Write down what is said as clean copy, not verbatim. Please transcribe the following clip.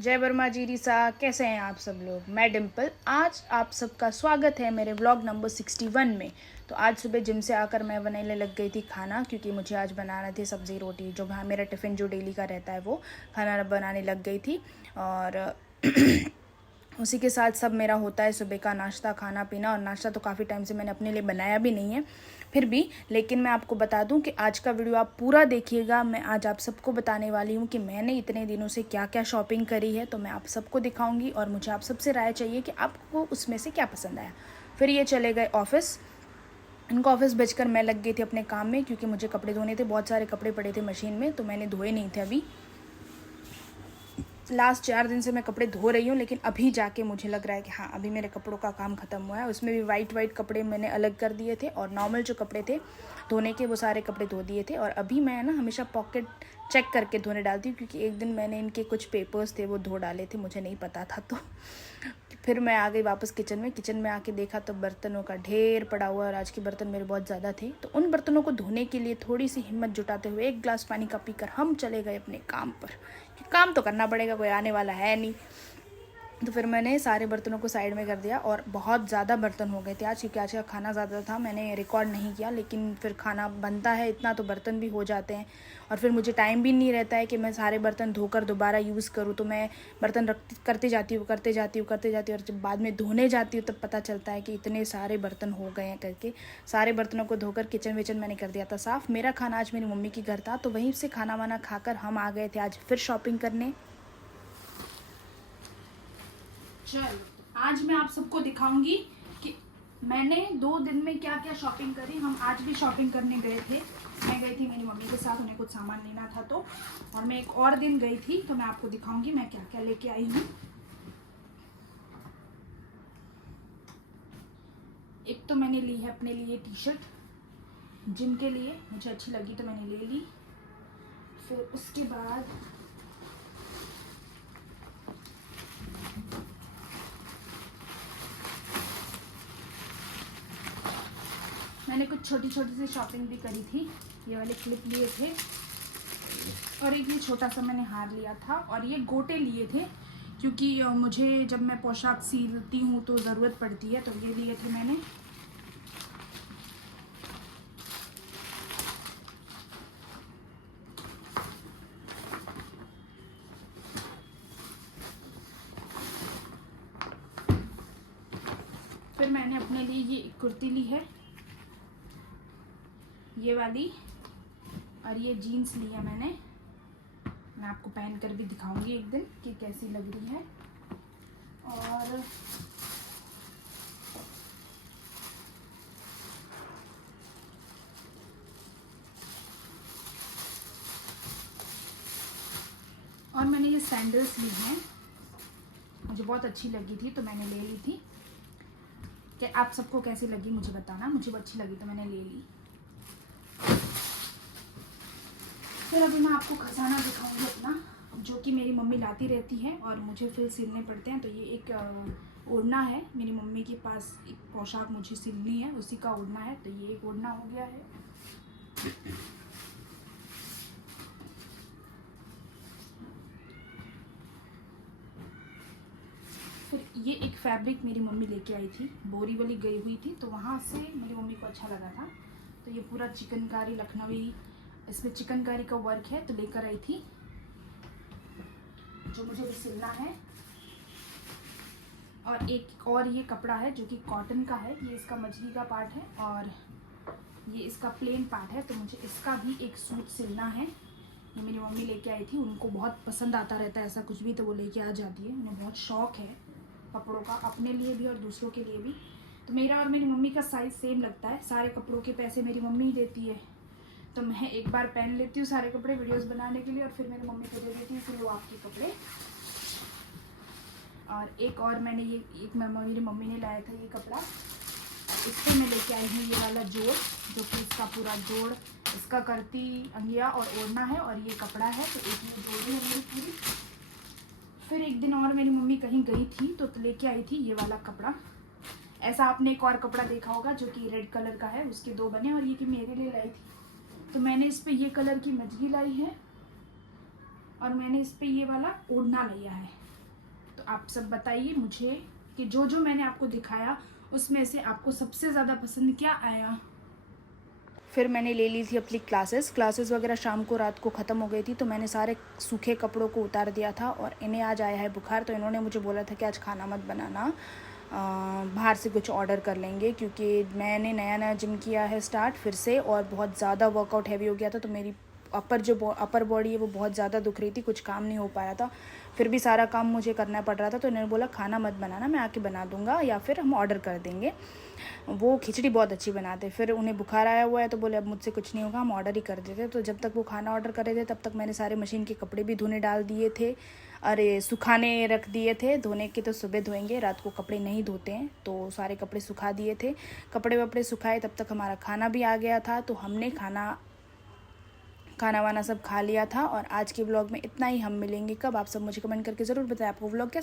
जय वर्मा जी रीसा, कैसे हैं आप सब लोग। मैं डिम्पल, आज आप सबका स्वागत है मेरे व्लॉग नंबर 61 में। तो आज सुबह जिम से आकर मैं बनाने लग गई थी खाना, क्योंकि मुझे आज बनाना थी सब्ज़ी रोटी, जो हाँ मेरा टिफ़िन जो डेली का रहता है वो खाना बनाने लग गई थी। और उसी के साथ सब मेरा होता है सुबह का नाश्ता, खाना पीना। और नाश्ता तो काफ़ी टाइम से मैंने अपने लिए बनाया भी नहीं है फिर भी, लेकिन मैं आपको बता दूं कि आज का वीडियो आप पूरा देखिएगा। मैं आज आप सबको बताने वाली हूं कि मैंने इतने दिनों से क्या क्या शॉपिंग करी है, तो मैं आप सबको दिखाऊंगी और मुझे आप सबसे राय चाहिए कि आपको उसमें से क्या पसंद आया। फिर ये चले गए ऑफिस। इनको ऑफिस भेजकर मैं लग गई थी अपने काम में, क्योंकि मुझे कपड़े धोने थे। बहुत सारे कपड़े पड़े थे मशीन में, तो मैंने धोए नहीं थे अभी। लास्ट 4 दिन से मैं कपड़े धो रही हूँ, लेकिन अभी जाके मुझे लग रहा है कि हाँ अभी मेरे कपड़ों का काम ख़त्म हुआ है। उसमें भी वाइट कपड़े मैंने अलग कर दिए थे, और नॉर्मल जो कपड़े थे धोने के वो सारे कपड़े धो दिए थे। और अभी मैं ना हमेशा पॉकेट चेक करके धोने डालती हूँ, क्योंकि एक दिन मैंने इनके कुछ पेपर्स थे वो धो डाले थे, मुझे नहीं पता था। तो फिर मैं आ गई वापस किचन में आके देखा तो बर्तनों का ढेर पड़ा हुआ, और आज के बर्तन मेरे बहुत ज़्यादा थे। तो उन बर्तनों को धोने के लिए थोड़ी सी हिम्मत जुटाते हुए 1 गिलास पानी का पीकर हम चले गए अपने काम पर। काम तो करना पड़ेगा, कोई आने वाला है नहीं। तो फिर मैंने सारे बर्तनों को साइड में कर दिया, और बहुत ज़्यादा बर्तन हो गए थे आज, क्योंकि आज का खाना ज़्यादा था। मैंने रिकॉर्ड नहीं किया, लेकिन फिर खाना बनता है इतना तो बर्तन भी हो जाते हैं, और फिर मुझे टाइम भी नहीं रहता है कि मैं सारे बर्तन धोकर दोबारा यूज़ करूँ। तो मैं बर्तन करते जाती हूँ और जब बाद में धोने जाती हूँ तब पता चलता है कि इतने सारे बर्तन हो गए हैं करके। सारे बर्तनों को धोकर किचन मैंने कर दिया था साफ़। मेरा खाना आज मेरी मम्मी के घर था, तो वहीं से खाना वाना खाकर हम आ गए थे आज फिर शॉपिंग करने। चल आज मैं आप सबको दिखाऊंगी कि मैंने 2 दिन में क्या क्या शॉपिंग करी। हम आज भी शॉपिंग करने गए थे। मैं गई थी मेरी मम्मी के साथ, उन्हें कुछ सामान लेना था तो। और मैं एक और दिन गई थी, तो मैं आपको दिखाऊंगी मैं क्या क्या लेके आई हूँ। एक तो मैंने ली है अपने लिए टी शर्ट जिम के लिए, मुझे अच्छी लगी तो मैंने ले ली। फिर उसके बाद मैंने कुछ छोटी सी शॉपिंग भी करी थी। ये वाले क्लिप लिए थे, और एक ये छोटा सा मैंने हार लिया था, और ये गोटे लिए थे, क्योंकि मुझे जब मैं पोशाक सीलती हूँ तो ज़रूरत पड़ती है, तो ये लिए थे मैंने। फिर मैंने अपने लिए ये कुर्ती ली है, ये वाली, और ये जीन्स ली है मैंने। मैं आपको पहन कर भी दिखाऊंगी एक दिन कि कैसी लग रही है। और मैंने ये सैंडल्स ली हैं, मुझे बहुत अच्छी लगी थी तो मैंने ले ली थी। कि आप सबको कैसी लगी मुझे बताना, मुझे अच्छी लगी तो मैंने ले ली। फिर अभी मैं आपको खजाना दिखाऊंगी अपना, जो कि मेरी मम्मी लाती रहती है और मुझे फिर सिलने पड़ते हैं। तो ये एक ओढ़ना है, मेरी मम्मी के पास एक पोशाक मुझे सिलनी है, उसी का ओढ़ना है। तो ये एक ओढ़ना हो गया है। फिर ये एक फैब्रिक मेरी मम्मी लेके आई थी, बोरीवली गई हुई थी तो वहाँ से मेरी मम्मी को अच्छा लगा था। तो ये पूरा चिकनकारी लखनवी, इसमें चिकनकारी का वर्क है, तो लेकर आई थी, जो मुझे भी सिलना है। और एक और ये कपड़ा है जो कि कॉटन का है, ये इसका मछली का पार्ट है और ये इसका प्लेन पार्ट है, तो मुझे इसका भी एक सूट सिलना है। ये मेरी मम्मी लेके आई थी, उनको बहुत पसंद आता रहता है ऐसा कुछ भी, तो वो लेके आ जाती है। उन्हें बहुत शौक है कपड़ों का, अपने लिए भी और दूसरों के लिए भी। तो मेरा और मेरी मम्मी का साइज़ सेम लगता है। सारे कपड़ों के पैसे मेरी मम्मी ही देती है, तो मैं एक बार पहन लेती हूँ सारे कपड़े वीडियोस बनाने के लिए, और फिर मेरी मम्मी को दे देती हूँ फिर वो आपके कपड़े। और एक और मैंने ये मेरी मम्मी ने लाया था ये कपड़ा, इस पर मैं लेके आई हूँ ये वाला जोड़, जो कि इसका पूरा जोड़, इसका करती अंगिया और ओढ़ना है, और ये कपड़ा है, तो एक ये जोड़ी है मेरी पूरी। फिर एक दिन और मेरी मम्मी कहीं गई थी तो लेके आई थी ये वाला कपड़ा। ऐसा आपने एक और कपड़ा देखा होगा जो कि रेड कलर का है, उसके 2 बने, और ये कि मेरे लिए लाई थी। तो मैंने इस पर ये कलर की मजगी लाई है, और मैंने इस पर ये वाला ओढ़ना लिया है। तो आप सब बताइए मुझे कि जो जो मैंने आपको दिखाया उसमें से आपको सबसे ज़्यादा पसंद क्या आया। फिर मैंने ले ली थी अपनी क्लासेस वगैरह शाम को रात को ख़त्म हो गई थी, तो मैंने सारे सूखे कपड़ों को उतार दिया था। और इन्हें आज आया है बुखार, तो इन्होंने मुझे बोला था कि आज खाना मत बनाना, बाहर से कुछ ऑर्डर कर लेंगे, क्योंकि मैंने नया नया जिम किया है स्टार्ट फिर से, और बहुत ज़्यादा वर्कआउट हैवी हो गया था, तो मेरी अपर बॉडी है वो बहुत ज़्यादा दुख रही थी, कुछ काम नहीं हो पा रहा था, फिर भी सारा काम मुझे करना पड़ रहा था। तो इन्होंने बोला खाना मत बनाना, मैं आके बना दूंगा या फिर हम ऑर्डर कर देंगे। वो खिचड़ी बहुत अच्छी बनाते। फिर उन्हें बुखार आया हुआ है तो बोले अब मुझसे कुछ नहीं होगा, हम ऑर्डर ही कर देते। तो जब तक वो खाना ऑर्डर कर रहे थे तब तक मैंने सारे मशीन के कपड़े भी धोने डाल दिए थे, अरे सुखाने रख दिए थे। धोने के तो सुबह धोएंगे, रात को कपड़े नहीं धोते हैं, तो सारे कपड़े सुखा दिए थे। कपड़े वपड़े सुखाए तब तक हमारा खाना भी आ गया था, तो हमने खाना वाना सब खा लिया था। और आज के व्लॉग में इतना ही। हम मिलेंगे कब, आप सब मुझे कमेंट करके ज़रूर बताएं आपको व्लॉग कैसा